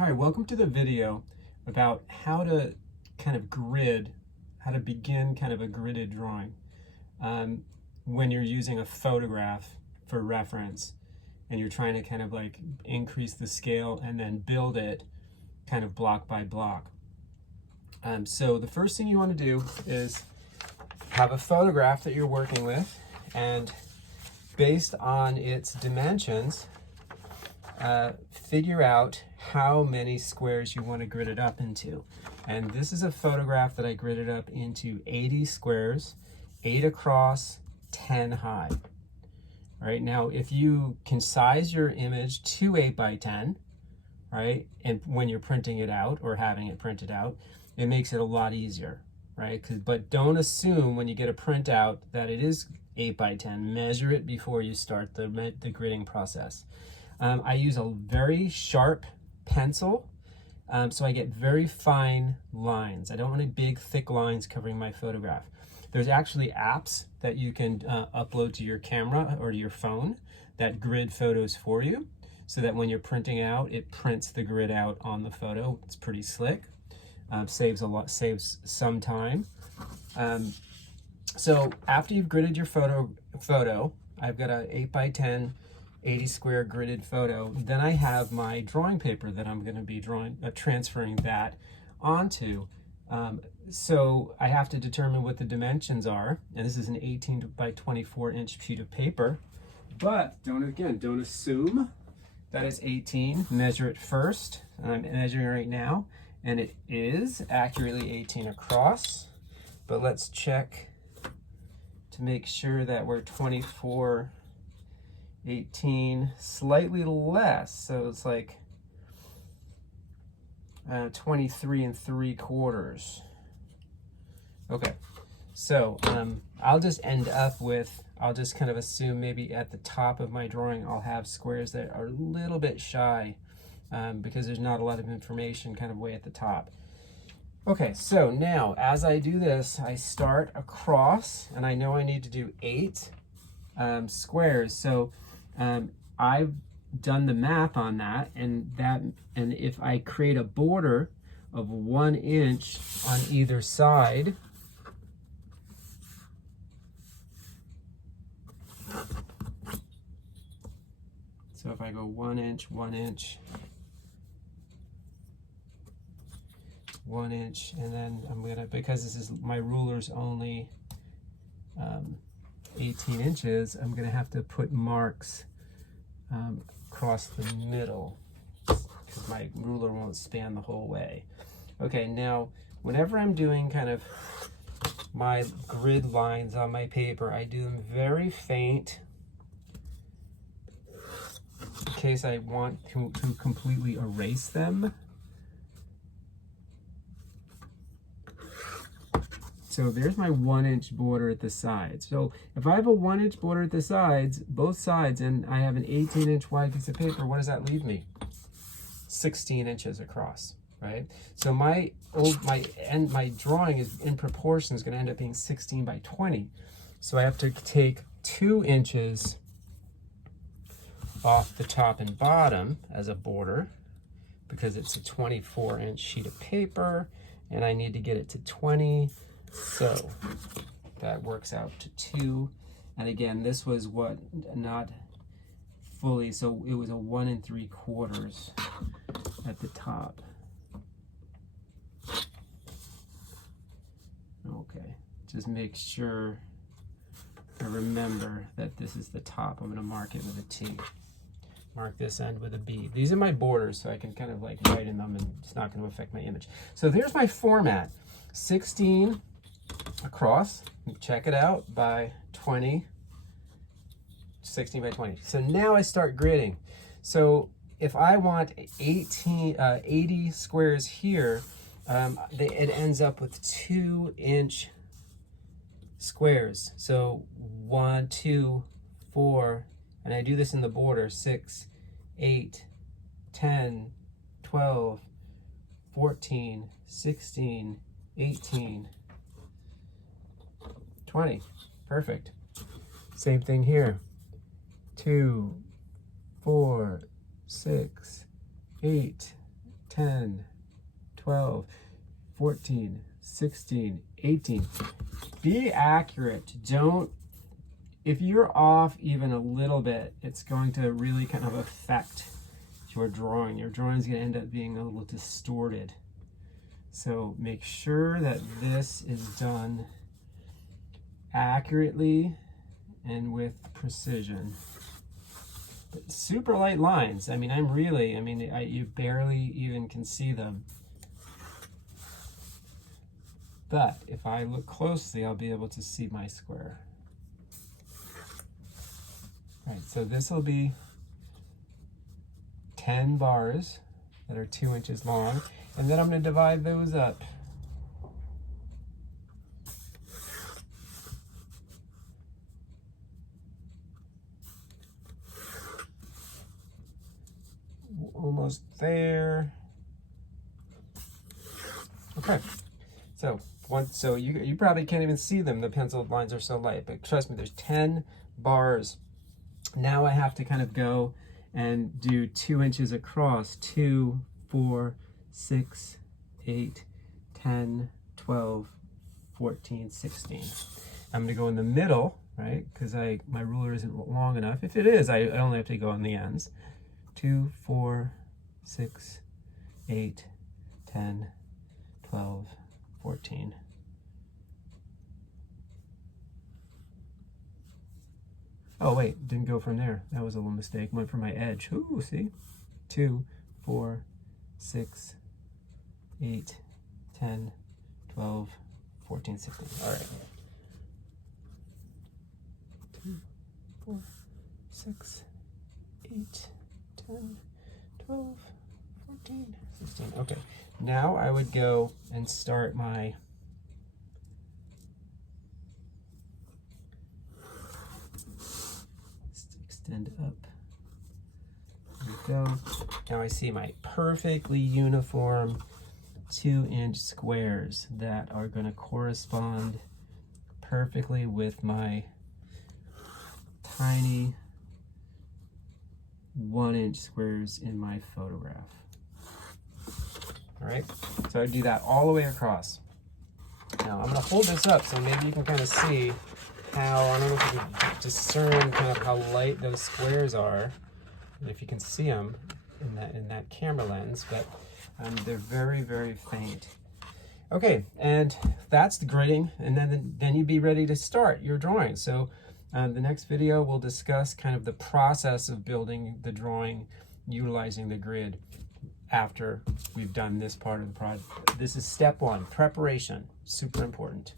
Hi, welcome to the video about how to how to begin kind of a gridded drawing when you're using a photograph for reference and you're trying to kind of like increase the scale and then build it kind of block by block. So the first thing you want to do is have a photograph that you're working with, and based on its dimensions, figure out how many squares you want to grid it up into. And this is a photograph that I gridded up into 80 squares, 8 across, 10 high. Right now, if you can size your image to 8 by 10, right, and when you're printing it out or having it printed out, it makes it a lot easier, right? But don't assume when you get a printout that it is 8 by 10. Measure it before you start the gridding process. I use a very sharp pencil, so I get very fine lines. I don't want any big, thick lines covering my photograph. There's actually apps that you can upload to your camera or to your phone that grid photos for you, so that when you're printing out, it prints the grid out on the photo. It's pretty slick. Saves some time. So after you've gridded your photo, I've got a 8 by 10 80 square gridded photo. Then I have my drawing paper that I'm going to be transferring that onto. So I have to determine what the dimensions are, and this is an 18 by 24 inch sheet of paper. But don't assume that it's 18. Measure it first. I'm measuring right now, and it is accurately 18 across. But let's check to make sure that we're 24. 18, slightly less, so it's like 23 3/4. Okay, so I'll just I'll just kind of assume maybe at the top of my drawing I'll have squares that are a little bit shy because there's not a lot of information kind of way at the top. Okay, so now as I do this, I start across, and I know I need to do 8 squares. So I've done the math on that, and if I create a border of 1 inch on either side, so if I go 1 inch, 1 inch, 1 inch, and then I'm gonna, because this is my ruler's only 18 inches, I'm gonna have to put marks across the middle because my ruler won't span the whole way. Okay, now whenever I'm doing kind of my grid lines on my paper, I do them very faint in case I want to completely erase them. So there's my 1 inch border at the sides. So if I have a 1 inch border at the sides, both sides, and I have an 18 inch wide piece of paper, what does that leave me? 16 inches across, right? So my drawing is in proportion is going to end up being 16 by 20. So I have to take 2 inches off the top and bottom as a border because it's a 24 inch sheet of paper, and I need to get it to 20. So that works out to 2. And again, this was not fully, so it was a 1 3/4 at the top. Okay, just make sure I remember that this is the top. I'm going to mark it with a T. Mark this end with a B. These are my borders, so I can kind of like write in them, and it's not going to affect my image. So there's my format. 16 across, check it out, by 20, 16 by 20. So now I start gridding. So if I want 80 squares here, it ends up with 2 inch squares. So 1, 2, 4, and I do this in the border, 6, 8, 10, 12, 14, 16, 18, 20. Perfect. Same thing here. 2, 4, 6, 8, 10. 10, 12, 14, 16, 18. Be accurate. Don't, if you're off even a little bit, it's going to really kind of affect your drawing. Your drawing is going to end up being a little distorted. So make sure that this is done accurately and with precision. But super light lines. I mean, you barely even can see them. But if I look closely, I'll be able to see my square. All right, so this will be 10 bars that are 2 inches long, and then I'm going to divide those up. Almost there. Okay, so you probably can't even see them. The penciled lines are so light, but trust me, there's 10 bars. Now I have to kind of go and do 2 inches across. 2, 4, 6, 8, 10, 12, 14, 16. I'm gonna go in the middle, right? Because my ruler isn't long enough. If it is, I only have to go on the ends. 2, 4, 6, 8, 10, 12, 14. Oh wait, didn't go from there. That was a little mistake. Went for my edge. Ooh, see? 2, 4, 6, 8, 10, 12, 14, 16. All right. 2, 4, 6, 8, 10, 12, 14, 16. Okay, now I would go and start my extend up. There we go. Now I see my perfectly uniform 2-inch squares that are going to correspond perfectly with my tiny 1-inch squares in my photograph. All right, so I do that all the way across. Now I'm going to hold this up so maybe you can kind of see how, I don't know if you can discern kind of how light those squares are, and if you can see them in that camera lens, but they're very, very faint. Okay, and that's the gridding, and then you'd be ready to start your drawing. So the next video we'll discuss kind of the process of building the drawing utilizing the grid after we've done this part of the project. This is step 1, preparation, super important.